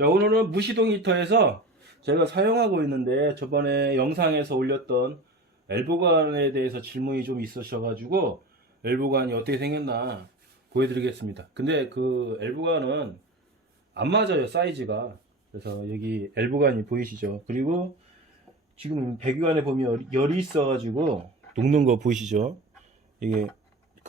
자, 오늘은 무시동 히터에서 제가 사용하고 있는데 저번에 영상에서 올렸던 엘보관에 대해서 질문이 좀 있으셔가지고 엘보관이 어떻게 생겼나 보여드리겠습니다. 근데 그 엘보관은 안 맞아요, 사이즈가. 그래서 여기 엘보관이 보이시죠? 그리고 지금 배기관에 보면 열이 있어 가지고 녹는 거 보이시죠? 이게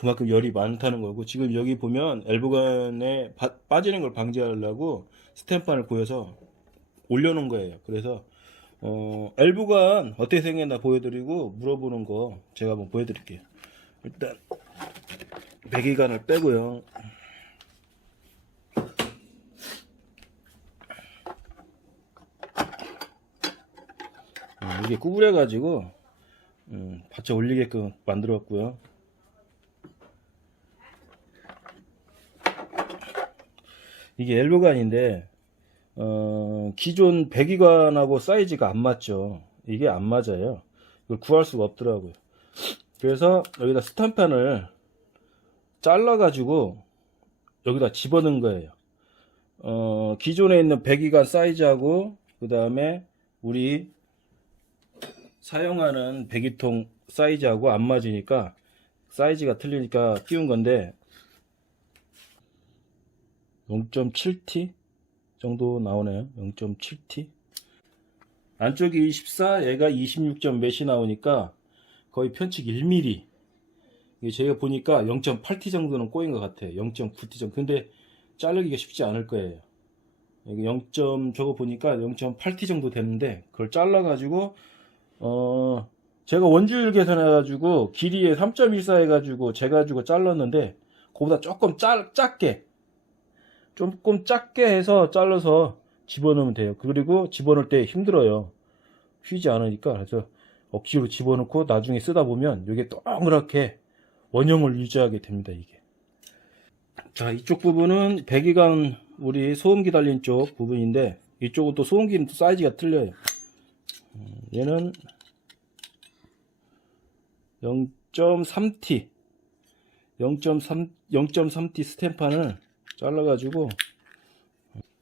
그만큼 열이 많다는 거고 지금 여기 보면 엘보관에 바- 빠지는 걸 방지하려고 스탬판을 보여서 올려놓은 거예요. 그래서 어, 엘보관 어떻게 생겼나 보여드리고 물어보는 거 제가 한번 보여드릴게요. 일단 배기관을 빼고요. 음, 이게 구부려 가지고 음, 받쳐 올리게끔 만들었고요. 이게 엘보관인데 어, 기존 배기관하고 사이즈가 안 맞죠. 이게 안 맞아요. 이걸 구할 수가 없더라고요. 그래서 여기다 스탬판을 잘라가지고 여기다 집어넣은 거예요. 어, 기존에 있는 배기관 사이즈하고 그 다음에 우리 사용하는 배기통 사이즈하고 안 맞으니까 사이즈가 틀리니까 띄운 건데 0.7T 정도 나오네요. 0.7T. 안쪽이 24, 얘가 26점 몇이 나오니까 거의 편측 1mm. 이게 제가 보니까 0.8T 정도는 꼬인 것 같아요. 0.9T 정도. 근데 자르기가 쉽지 않을 거예요. 여기 0. 저거 보니까 0.8T 정도 되는데 그걸 잘라 가지고 어 제가 원주율 계산해 가지고 길이에 3.14 해가지고 재가지고 잘랐는데 그보다 조금 짜, 작게 조금 작게 해서 잘라서 집어넣으면 돼요. 그리고 집어넣을 때 힘들어요. 휘지 않으니까. 그래서 억지로 집어넣고 나중에 쓰다 보면 이게 동그랗게 원형을 유지하게 됩니다. 이게. 자, 이쪽 부분은 배기관 우리 소음기 달린 쪽 부분인데 이쪽은 또 소음기는 또 사이즈가 틀려요. 음, 얘는 0.3T 0.3 0.3T 스탬판을 잘라가지고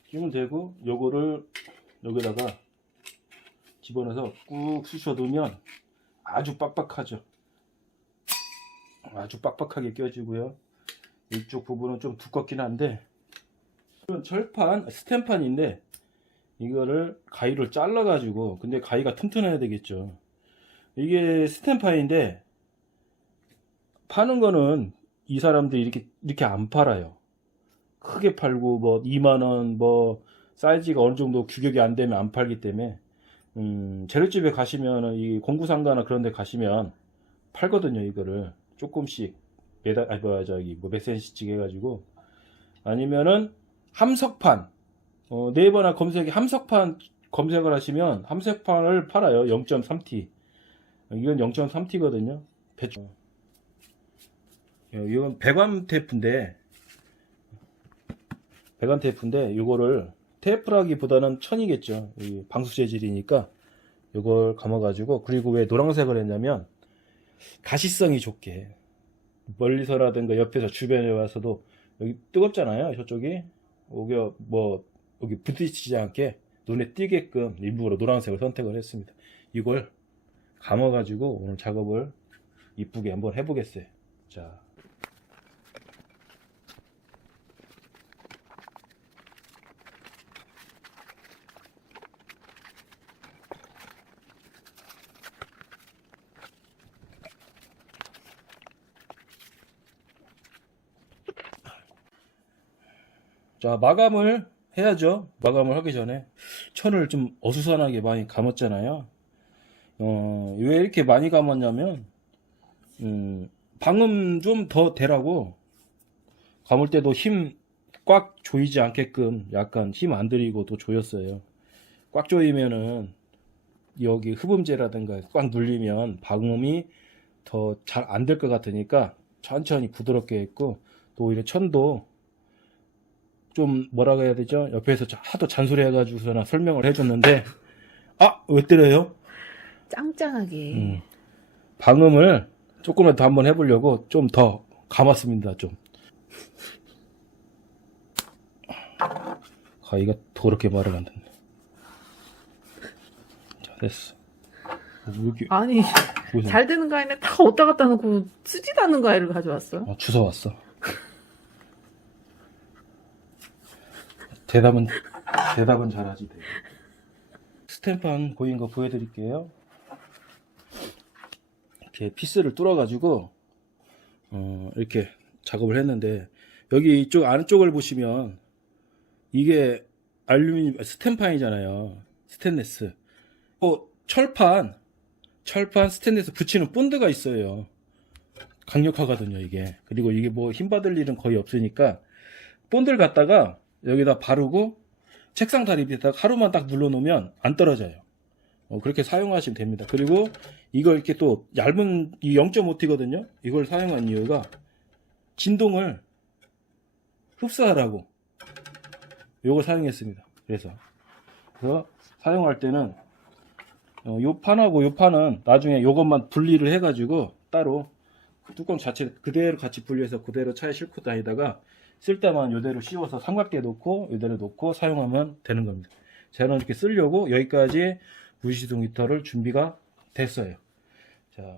끼면 되고 요거를 여기다가 집어넣어서 꾹 쑤셔 두면 아주 빡빡하죠. 아주 빡빡하게 껴지고요. 이쪽 부분은 좀 두껍긴 한데 철판 스탬판인데 이거를 가위를 잘라 가지고 근데 가위가 튼튼해야 되겠죠. 이게 스탬판인데 파는 거는 이 사람들이 이렇게 이렇게 안 팔아요 크게 팔고 뭐 2만 원 뭐 사이즈가 어느 정도 규격이 안 되면 안 팔기 때문에 음, 재료집에 가시면 이 공구상가나 그런 데 가시면 팔거든요 이거를. 조금씩 매달 아니 뭐야 저기 뭐몇 센치씩 해가지고. 아니면은 함석판. 어, 네이버나 검색에 함석판 검색을 하시면 함석판을 팔아요. 0.3T 이건 0.3T거든요. 배추 어, 이건 배관 테이프인데 배관 테이프인데 이거를 테이프라기보다는 천이겠죠. 이 방수 재질이니까 이걸 감아가지고 그리고 왜 노란색을 했냐면 가시성이 좋게 멀리서라든가 옆에서 주변에 와서도 여기 뜨겁잖아요. 저쪽이 여기 뭐 여기 부딪히지 않게 눈에 띄게끔 일부러 노란색을 선택을 했습니다. 이걸 감아가지고 오늘 작업을 이쁘게 한번 해보겠어요. 자. 자, 마감을 해야죠. 마감을 하기 전에 천을 좀 어수선하게 많이 감았잖아요. 어, 왜 이렇게 많이 감았냐면, 음, 방음 좀 더 되라고 감을 때도 힘 꽉 조이지 않게끔 약간 힘 안 들이고 또 조였어요. 꽉 조이면은 여기 흡음재라든가 꽉 눌리면 방음이 더 잘 안 될 것 같으니까 천천히 부드럽게 했고 또 오히려 천도 좀 뭐라고 해야 되죠? 옆에서 하도 잔소리 해가지고서나 설명을 해줬는데 아 왜 때려요? 짱짱하게. 음, 방음을 조금만 더 한번 해보려고 좀 더 감았습니다 좀 가위가 더럽게 말을 안 듣네. 자, 됐어. 이렇게, 아니 무슨, 잘 되는 가위는 다 어디다 갖다 놓고 쓰지도 않는 가위를 가져왔어. 어, 주워 왔어. 대답은, 대답은 잘하지, 대답. 스탬프한 고인 거 보여드릴게요. 이렇게 피스를 뚫어가지고, 어, 이렇게 작업을 했는데, 여기 이쪽 안쪽을 보시면, 이게 알루미늄, 스탬판이잖아요. 스테인레스. 어, 철판, 철판 스테인레스 붙이는 본드가 있어요. 강력하거든요, 이게. 그리고 이게 뭐 힘 받을 일은 거의 없으니까, 본드를 갖다가 여기다 바르고, 책상 다리 밑에다 하루만 딱 눌러 놓으면 안 떨어져요. 어, 그렇게 사용하시면 됩니다. 그리고 이거 이렇게 또 얇은 이 0.5T거든요. 이걸 사용한 이유가 진동을 흡수하라고 요걸 사용했습니다. 그래서 그래서 사용할 때는 어, 요 판하고 요 판은 나중에 요것만 분리를 해가지고 따로 뚜껑 자체 그대로 같이 분리해서 그대로 차에 싣고 다니다가 쓸 때만 요대로 씌워서 삼각대에 놓고 요대로 놓고 사용하면 되는 겁니다. 저는 이렇게 쓰려고 여기까지 무시동 히터를 준비가 됐어요. 자,